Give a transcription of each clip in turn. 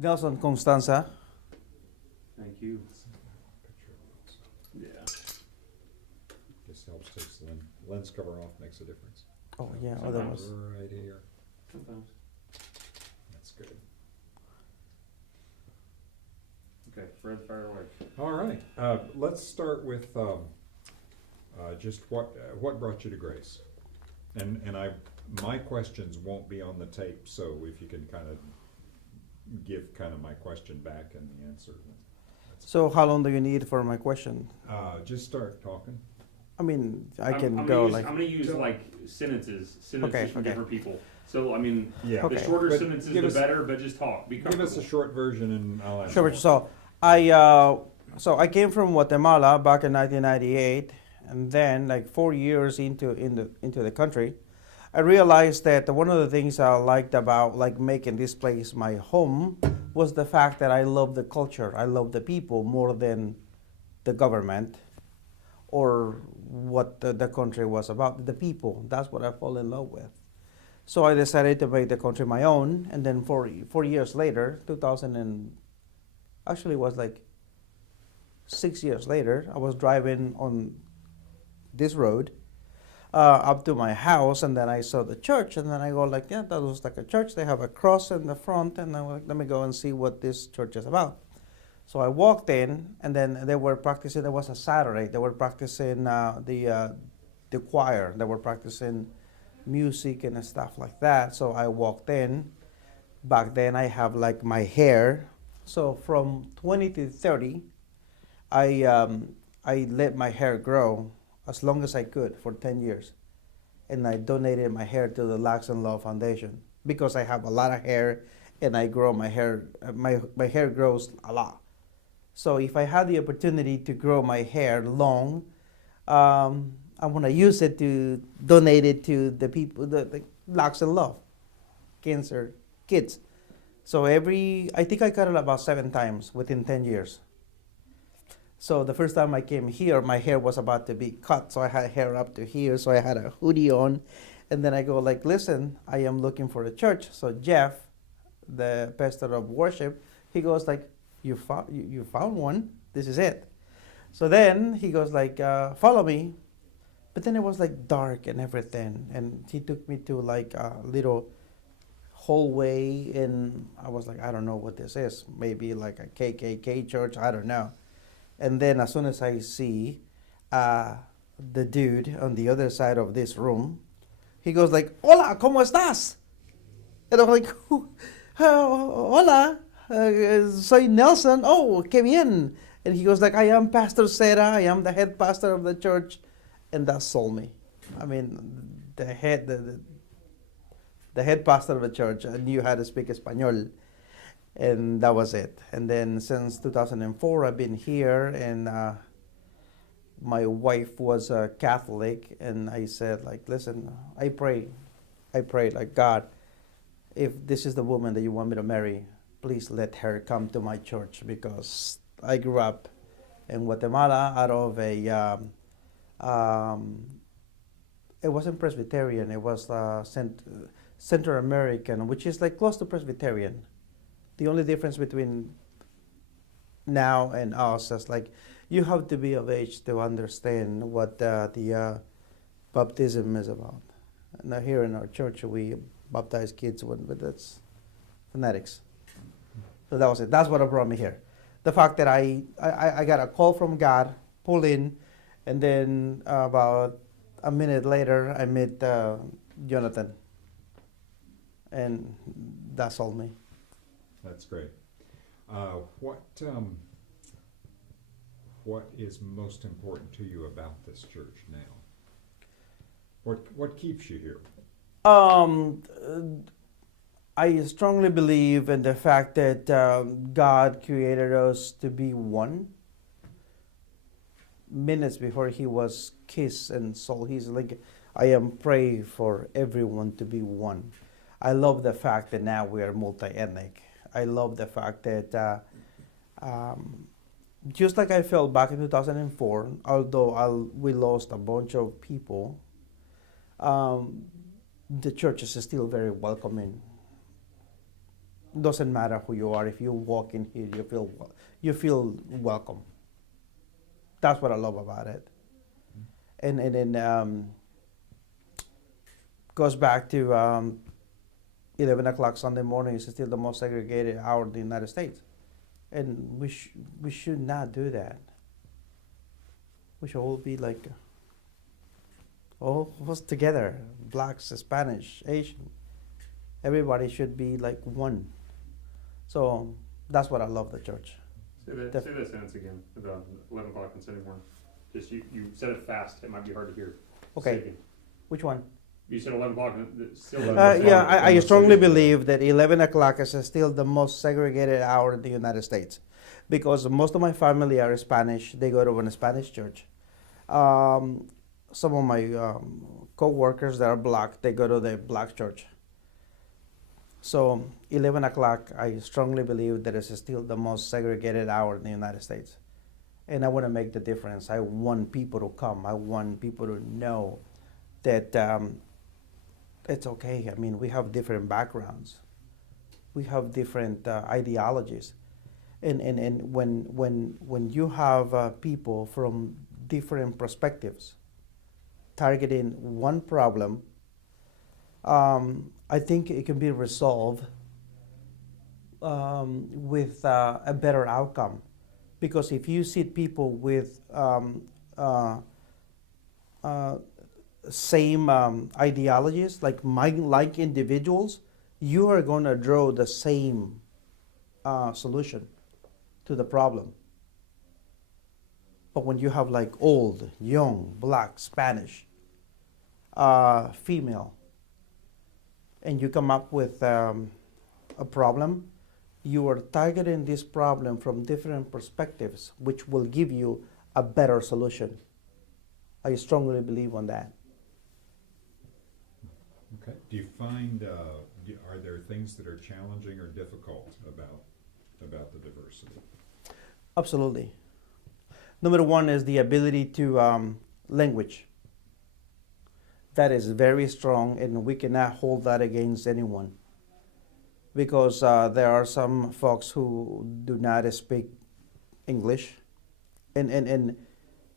Nelson Constanza. Thank you. Picture of lens. Yeah. Just helps takes the lens cover off, makes a difference. Oh yeah, Sometimes. otherwise. Right here. Sometimes. That's good. Okay, Fred, fire away. All right. Let's start with just what brought you to grace, and my questions won't be on the tape, so if you can kind of give kind of my question back and the answer. So how long do you need for my question? Just start talking. I mean, I I'm can gonna go use, like. I'm gonna use like sentences Okay, from okay. different people. So I mean, Yeah. Okay. the shorter But sentences give the us- better, but just talk. Be Give comfortable. us a short version, and I'll answer. Sure. more. So I came from Guatemala back in 1998, and then like 4 years into the country, I realized that one of the things I liked about like making this place my home was the fact that I love the culture, I love the people more than the government or what the country was about. The people, that's what I fall in love with. So I decided to make the country my own, and then 4 years later, 2000 and actually it was like 6 years later, I was driving on this road up to my house, and then I saw the church, and then I go like, yeah, that looks like a church. They have a cross in the front, and I was like, let me go and see what this church is about. So I walked in, and then they were practicing. It was a Saturday. They were practicing the choir. They were practicing music and stuff like that. So I walked in. Back then, I have like my hair. So from 20 to 30, I let my hair grow as long as I could for 10 years. And I donated my hair to the Lax and Love Foundation because I have a lot of hair and I grow my hair. My hair grows a lot. So if I had the opportunity to grow my hair long, I want to use it to donate it to the people, the Lax and Love, cancer kids. So I think I cut it about 7 times within 10 years. So the first time I came here, my hair was about to be cut, so I had hair up to here, so I had a hoodie on, and then I go like, listen, I am looking for a church. So Jeff, the pastor of worship, he goes like, you found one, this is it. So then he goes like, follow me. But then it was like dark and everything, and he took me to like a little hallway, and I was like, I don't know what this is, maybe like a KKK church, I don't know. And then as soon as I see the dude on the other side of this room, he goes like, hola, ¿cómo estás? And I'm like, hola, soy Nelson, oh, qué bien. And he goes like, I am Pastor Seda, I am the head pastor of the church. And that sold me. I mean, the head pastor of the church knew how to speak Espanol. And that was it. And then since 2004, I've been here, and my wife was a Catholic, and I said, like, listen, I pray, like, God, if this is the woman that you want me to marry, please let her come to my church, because I grew up in Guatemala out of a, it wasn't Presbyterian, it was Central American, which is like close to Presbyterian. The only difference between now and us is like you have to be of age to understand what the baptism is about. Now here in our church we baptize kids, but that's fanatics. So that was it. That's what brought me here. The fact that I got a call from God, pull in, and then about a minute later I met Jonathan, and that sold me. That's great. What is most important to you about this church now? What keeps you here? I strongly believe in the fact that God created us to be one. Minutes before he was kissed and soul, he's like, I am praying for everyone to be one. I love the fact that now we are multi-ethnic. I love the fact that just like I felt back in 2004, although we lost a bunch of people, the church is still very welcoming. doesn't matter who you are. If you walk in here, you feel welcome. That's what I love about it. And then goes back to 11 o'clock Sunday morning is still the most segregated hour in the United States, and we should not do that. We should all be like all of us together, blacks, Spanish, Asian. Everybody should be like one. So that's what I love the church. Say that sentence again, the 11 o'clock on Sunday morning. Just you said it fast, it might be hard to hear. Say it Okay, again. which one? You said 11 o'clock, and it's still 11 11 o'clock. o'clock. I strongly believe that 11 o'clock is still the most segregated hour in the United States, because most of my family are Spanish. They go to a Spanish church. Some of my co-workers that are black, they go to the black church. So 11 o'clock, I strongly believe that is still the most segregated hour in the United States. And I want to make the difference. I want people to come. I want people to know that it's okay. I mean, we have different backgrounds. We have different ideologies. And when you have people from different perspectives targeting one problem, I think it can be resolved with a better outcome. Because if you see people with same ideologies, like individuals, you are going to draw the same solution to the problem. But when you have like old, young, black, Spanish, female, and you come up with a problem, you are targeting this problem from different perspectives, which will give you a better solution. I strongly believe on that. Okay. Do you find, are there things that are challenging or difficult about the diversity? Absolutely. Number one is the ability to language. That is very strong, and we cannot hold that against anyone. Because there are some folks who do not speak English. And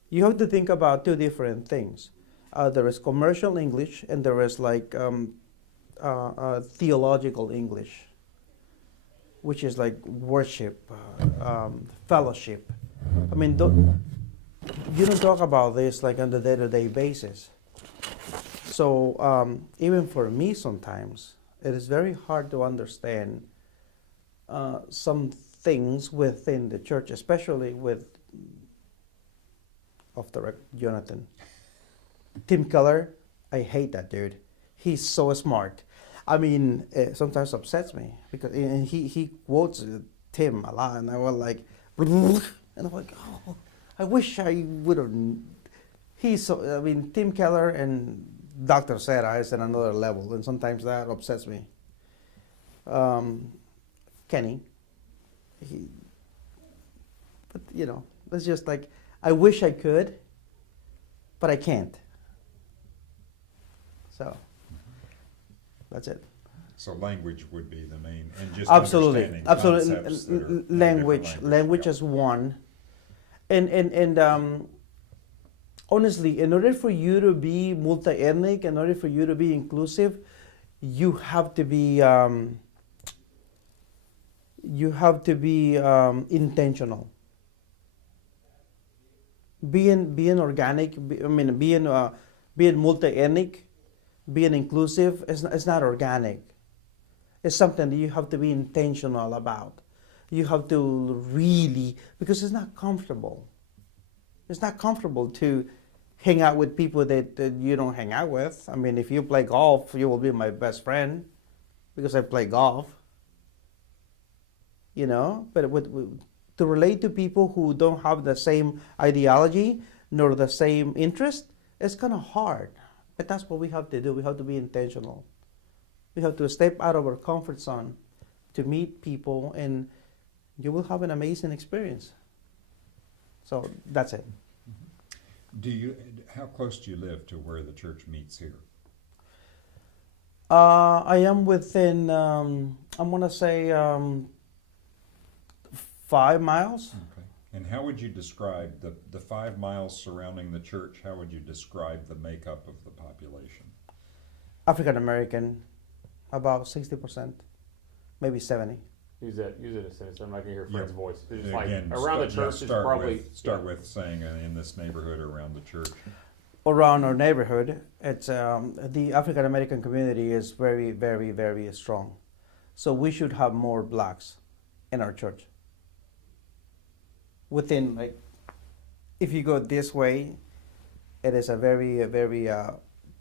you have to think about two different things. There is commercial English, and there is like theological English, which is like worship, fellowship. I mean, you don't talk about this like on a day-to-day basis. So even for me sometimes, it is very hard to understand some things within the church, especially with, off the record, Jonathan. Tim Keller, I hate that dude. He's so smart. I mean, it sometimes upsets me because and he quotes Tim a lot, and I was like, and I'm like, oh, I wish I would have. He's so. I mean, Tim Keller and Dr. Seda is at another level, and sometimes that upsets me. Kenny, but you know, it's just like I wish I could, but I can't. So that's it. So language would be the main, and just Absolutely, understanding absolutely. concepts that are in Language, different language yeah. is one, and honestly, in order for you to be multi-ethnic, in order for you to be inclusive, you have to be intentional. Being organic, being multi-ethnic, being inclusive is not organic. It's something that you have to be intentional about. You have to really, because it's not comfortable. It's not comfortable to hang out with people that you don't hang out with. I mean, if you play golf, you will be my best friend because I play golf. You know, but to relate to people who don't have the same ideology nor the same interest, it's kind of hard. But that's what we have to do. We have to be intentional. We have to step out of our comfort zone to meet people, and you will have an amazing experience. So that's it. How close do you live to where the church meets here? I am within, I'm going to say 5 miles. Okay. And how would you describe the 5 miles surrounding the church? How would you describe the makeup of the population? African American, about 60%, maybe 70. Use it as a sentence. I'm not gonna hear Yeah. Fred's voice. It's just Again, like around the church is probably start with saying in this neighborhood or around the church. Around our neighborhood, it's the African American community is very, very, very strong. So we should have more blacks in our church. Within, like, if you go this way, it is a very, very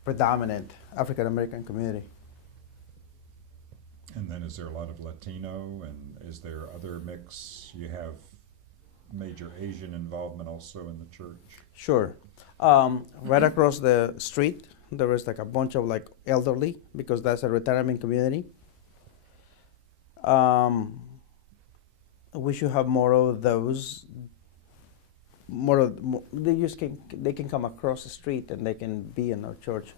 predominant African American community. And then is there a lot of Latino, and is there other mix? You have major Asian involvement also in the church? Sure. Right across the street, there is like a bunch of like elderly, because that's a retirement community. We should have more of those. They can come across the street and they can be in our church.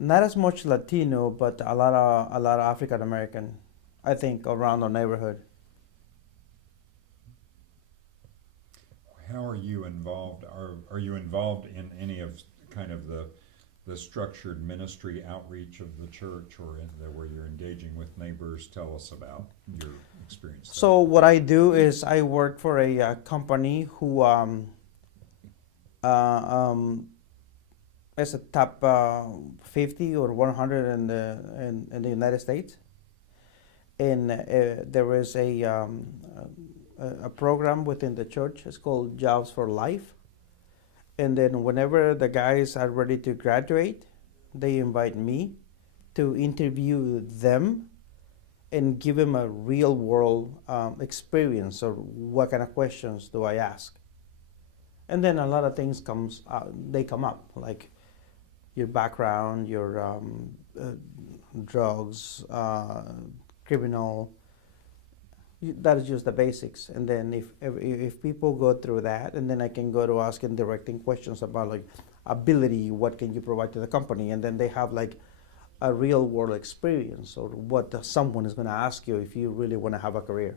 Not as much Latino, but a lot of African American, I think, around our neighborhood. How are you involved? Are you involved in any of kind of the structured ministry outreach of the church, or where you're engaging with neighbors? Tell us about your experience there. So what I do is I work for a company who is a top 50 or 100 in the United States, and there is a program within the church. It's called Jobs for Life, and then whenever the guys are ready to graduate, they invite me to interview them and give them a real world experience, or what kind of questions do I ask. And then a lot of things come up, like your background, your drugs, criminal. That is just the basics. And then if people go through that, and then I can go to asking directing questions about like ability, what can you provide to the company, and then they have like a real world experience, or what someone is going to ask you if you really want to have a career.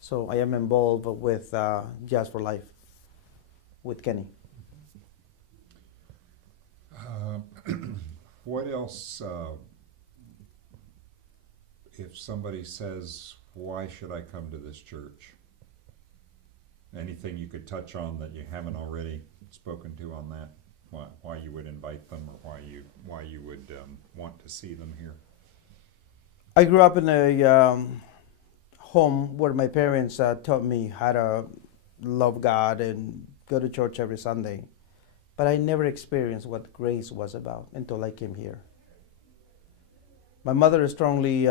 So I am involved with Jazz for Life with Kenny. What else, if somebody says, why should I come to this church? Anything you could touch on that you haven't already spoken to on that? Why you would invite them, or why you would want to see them here? I grew up in a home where my parents taught me how to love God and go to church every Sunday. But I never experienced what grace was about until I came here. My mother strongly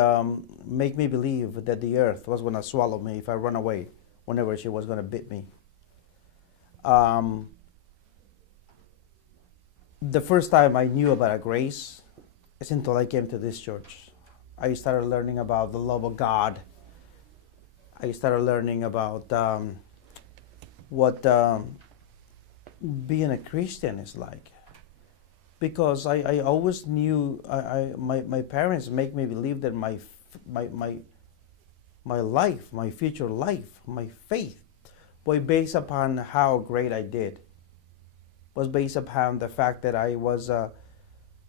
made me believe that the earth was going to swallow me if I run away, whenever she was going to beat me. The first time I knew about a grace is until I came to this church. I started learning about the love of God. I started learning about what being a Christian is like. Because I always knew, my parents make me believe that my life, my future life, my faith was based upon how great I did. Was based upon the fact that I was,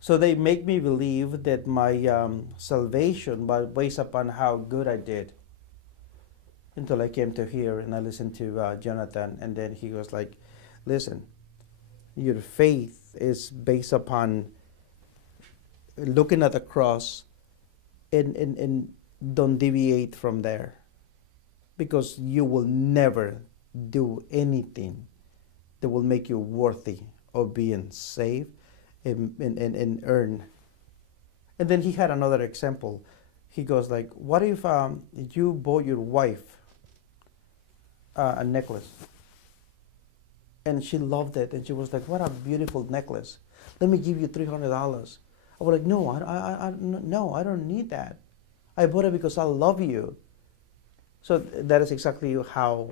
so they make me believe that my salvation was based upon how good I did. Until I came to here and I listened to Jonathan, and then he was like, listen, your faith is based upon looking at the cross and don't deviate from there, because you will never do anything that will make you worthy of being saved and earn. And then he had another example. He goes like, what if you bought your wife a necklace, and she loved it, and she was like, what a beautiful necklace. Let me give you $300. I was like, no, I don't need that. I bought it because I love you. So that is exactly how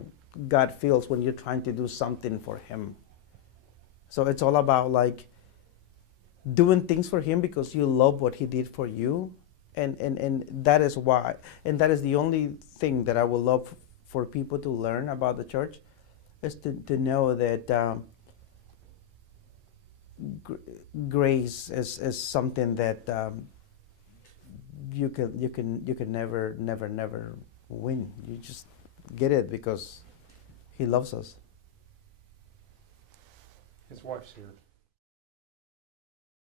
God feels when you're trying to do something for Him. So it's all about like doing things for him because you love what he did for you, and that is why, and that is the only thing that I would love for people to learn about the church, is to know that gr- grace is something that you can never win. You just get it because he loves us. His wife's here.